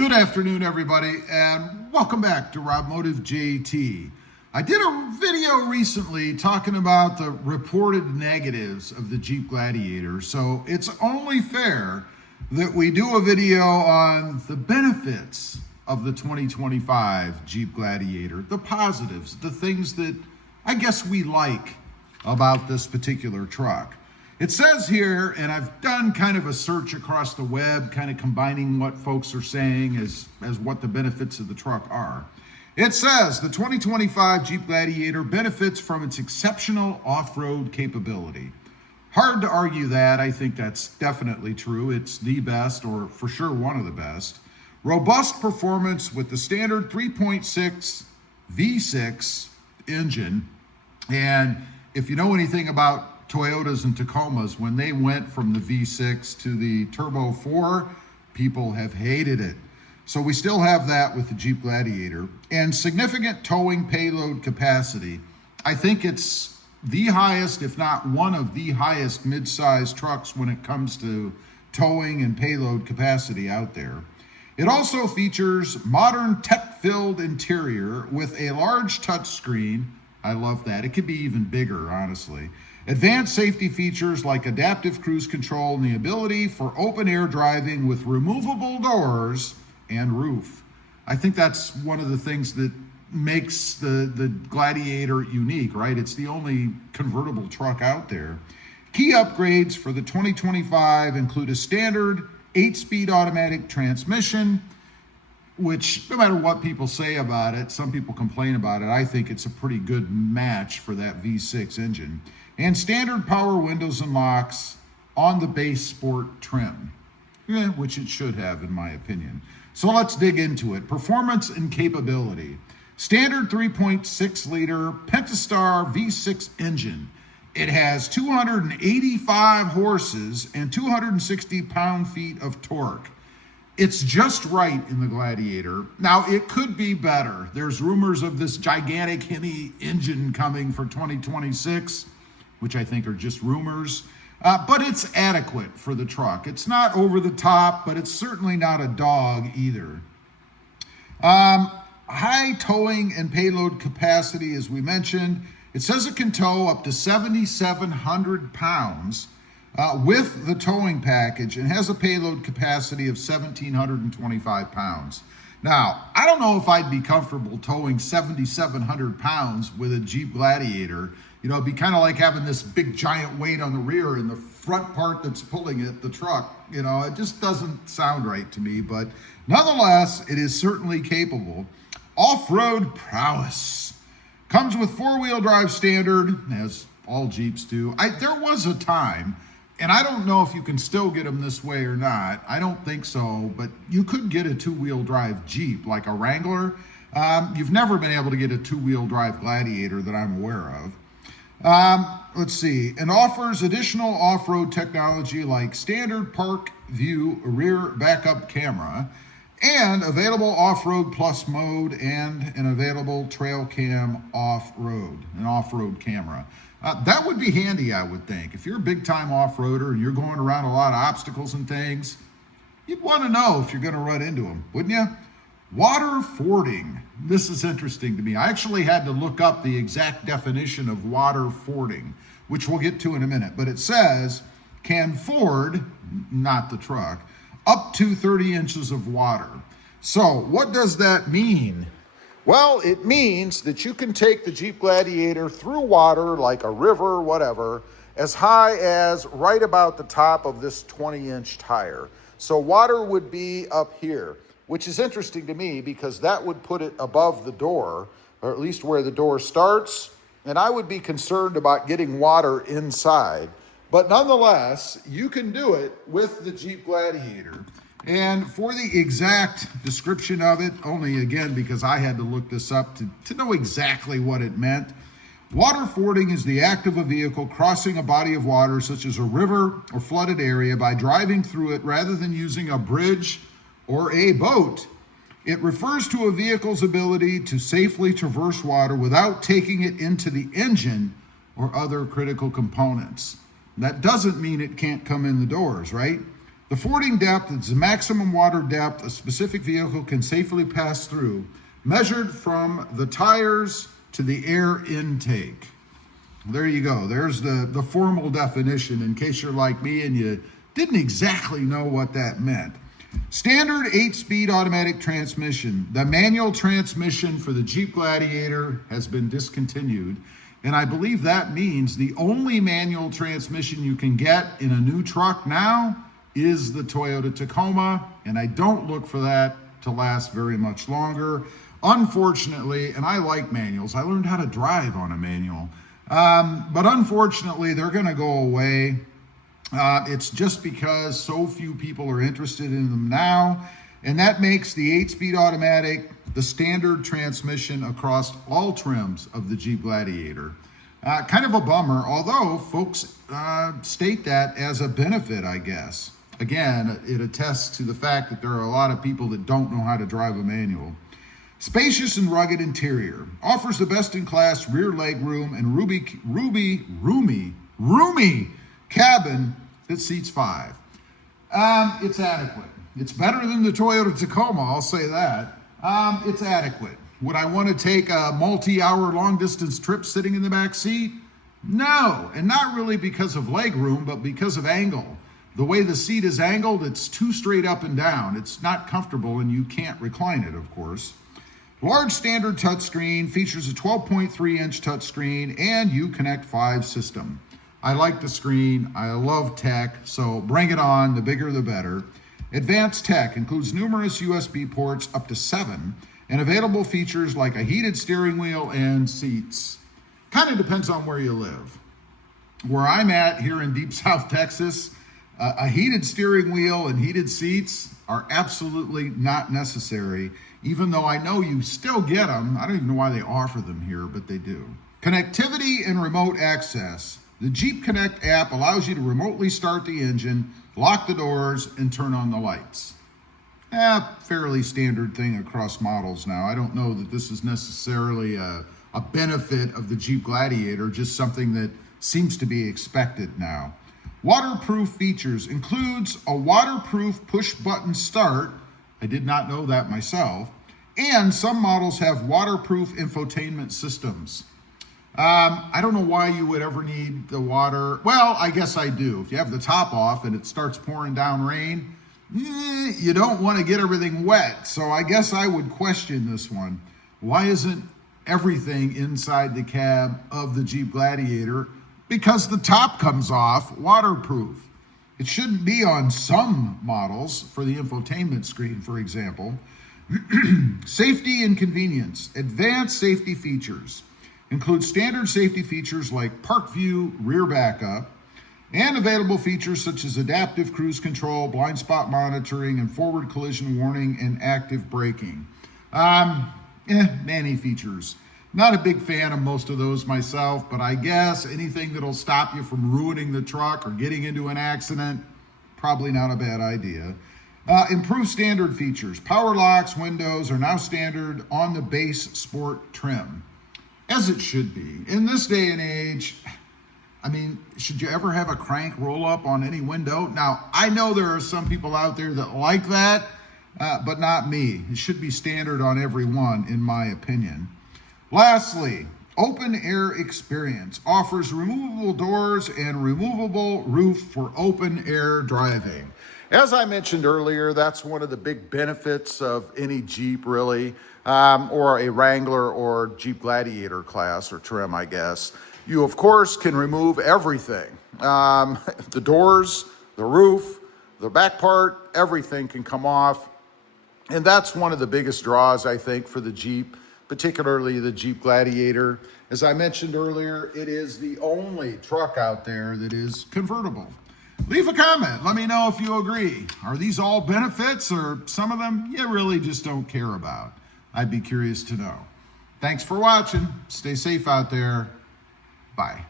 Good afternoon, everybody, and welcome back to RobMotive JT. I did a video recently talking about the reported negatives of the Jeep Gladiator, so it's only fair that we do a video on the benefits of the 2025 Jeep Gladiator, the positives, the things that I guess we like about this particular truck. It says here, and I've done kind of a search across the web, kind of combining what folks are saying as what the benefits of the truck are. It says the 2025 Jeep Gladiator benefits from its exceptional off-road capability. Hard to argue that. I think that's definitely true. It's the best, or for sure one of the best. Robust performance with the standard 3.6 V6 engine. And if you know anything about Toyotas and Tacomas, when they went from the V6 to the Turbo 4, people have hated it. So we still have that with the Jeep Gladiator. And significant towing payload capacity. I think it's the highest, if not one of the highest mid-size trucks when it comes to towing and payload capacity out there. It also features modern tech-filled interior with a large touchscreen. I love that. It could be even bigger, honestly. Advanced safety features like adaptive cruise control and the ability for open air driving with removable doors and roof. I think that's one of the things that makes the Gladiator unique, right? It's the only convertible truck out there. Key upgrades for the 2025 include a standard 8-speed automatic transmission, which no matter what people say about it, some people complain about it, I think it's a pretty good match for that V6 engine. And standard power windows and locks on the base sport trim, which it should have in my opinion. So let's dig into it. Performance and capability. Standard 3.6 liter Pentastar V6 engine. It has 285 horses and 260 pound-feet of torque. It's just right in the Gladiator. Now, it could be better. There's rumors of this gigantic Hemi engine coming for 2026, which I think are just rumors, but it's adequate for the truck. It's not over the top, but it's certainly not a dog either. High towing and payload capacity, as we mentioned. It says it can tow up to 7,700 pounds with the towing package and has a payload capacity of 1,725 pounds. Now, I don't know if I'd be comfortable towing 7,700 pounds with a Jeep Gladiator. You know, it'd be kind of like having this big giant weight on the rear and the front part that's pulling it, the truck. You know, it just doesn't sound right to me, but nonetheless, it is certainly capable. Off-road prowess. Comes with four-wheel drive standard, as all Jeeps do. There was a time, and I don't know if you can still get them this way or not. I don't think so, but you could get a two-wheel drive Jeep, like a Wrangler. You've never been able to get a two-wheel drive Gladiator that I'm aware of. Let's see, and offers additional off-road technology like standard park view rear backup camera and available off-road plus mode and an available trail cam off-road, an off-road camera. That would be handy, I would think. If you're a big-time off-roader and you're going around a lot of obstacles and things, you'd want to know if you're going to run into them, wouldn't you? Water fording. This is interesting to me. I actually had to look up the exact definition of water fording, which we'll get to in a minute. But it says, can ford, not the truck, up to 30 inches of water. So what does that mean? Well, it means that you can take the Jeep Gladiator through water, like a river or whatever, as high as right about the top of this 20-inch tire. So water would be up here, which is interesting to me because that would put it above the door, or at least where the door starts, and I would be concerned about getting water inside. But nonetheless, you can do it with the Jeep Gladiator. And for the exact description of it, only again because I had to look this up to know exactly what it meant, water fording is the act of a vehicle crossing a body of water such as a river or flooded area by driving through it rather than using a bridge or a boat. It refers to a vehicle's ability to safely traverse water without taking it into the engine or other critical components. That doesn't mean it can't come in the doors, right? The fording depth is the maximum water depth a specific vehicle can safely pass through, measured from the tires to the air intake. There you go. There's the formal definition in case you're like me and you didn't exactly know what that meant. Standard 8-speed automatic transmission. The manual transmission for the Jeep Gladiator has been discontinued, and I believe that means the only manual transmission you can get in a new truck now is the Toyota Tacoma, and I don't look for that to last very much longer. Unfortunately, and I like manuals. I learned how to drive on a manual. But unfortunately, they're going to go away. It's just because so few people are interested in them now. And that makes the 8-speed automatic the standard transmission across all trims of the Jeep Gladiator. Kind of a bummer, although folks state that as a benefit, I guess. Again, it attests to the fact that there are a lot of people that don't know how to drive a manual. Spacious and rugged interior. Offers the best-in-class rear leg room and roomy cabin that seats 5. It's adequate. It's better than the Toyota Tacoma, I'll say that. It's adequate. Would I want to take a multi-hour long-distance trip sitting in the back seat? No, and not really because of leg room, but because of angle. The way the seat is angled, it's too straight up and down. It's not comfortable, and you can't recline it, of course. Large standard touchscreen, features a 12.3-inch touchscreen and Uconnect 5 system. I like the screen, I love tech, so bring it on, the bigger the better. Advanced tech includes numerous USB ports, up to 7, and available features like a heated steering wheel and seats. Kind of depends on where you live. Where I'm at here in deep South Texas, a heated steering wheel and heated seats are absolutely not necessary, even though I know you still get them. I don't even know why they offer them here, but they do. Connectivity and remote access. The Jeep Connect app allows you to remotely start the engine, lock the doors, and turn on the lights. Fairly standard thing across models now. I don't know that this is necessarily a benefit of the Jeep Gladiator, just something that seems to be expected now. Waterproof features includes a waterproof push-button start. I did not know that myself. And some models have waterproof infotainment systems. I don't know why you would ever need the water. Well, I guess I do. If you have the top off and it starts pouring down rain, you don't want to get everything wet. So I guess I would question this one. Why isn't everything inside the cab of the Jeep Gladiator, because the top comes off, waterproof? It shouldn't be on some models for the infotainment screen, for example. Safety and convenience. Advanced safety features include standard safety features like park view, rear backup, and available features such as adaptive cruise control, blind spot monitoring, and forward collision warning and active braking. Many features. Not a big fan of most of those myself, but I guess anything that'll stop you from ruining the truck or getting into an accident, probably not a bad idea. Improved standard features. Power locks, windows are now standard on the base sport trim, as it should be. In this day and age, I mean, should you ever have a crank roll up on any window? Now, I know there are some people out there that like that, but not me. It should be standard on every one, in my opinion. Lastly, open air experience offers removable doors and removable roof for open air driving. As I mentioned earlier, that's one of the big benefits of any Jeep, really, or a Wrangler or Jeep Gladiator class or trim, I guess. You, of course, can remove everything. The doors, the roof, the back part, everything can come off. And that's one of the biggest draws, I think, for the Jeep, particularly the Jeep Gladiator. As I mentioned earlier, it is the only truck out there that is convertible. Leave a comment. Let me know if you agree. Are these all benefits, or some of them you really just don't care about? I'd be curious to know. Thanks for watching. Stay safe out there. Bye.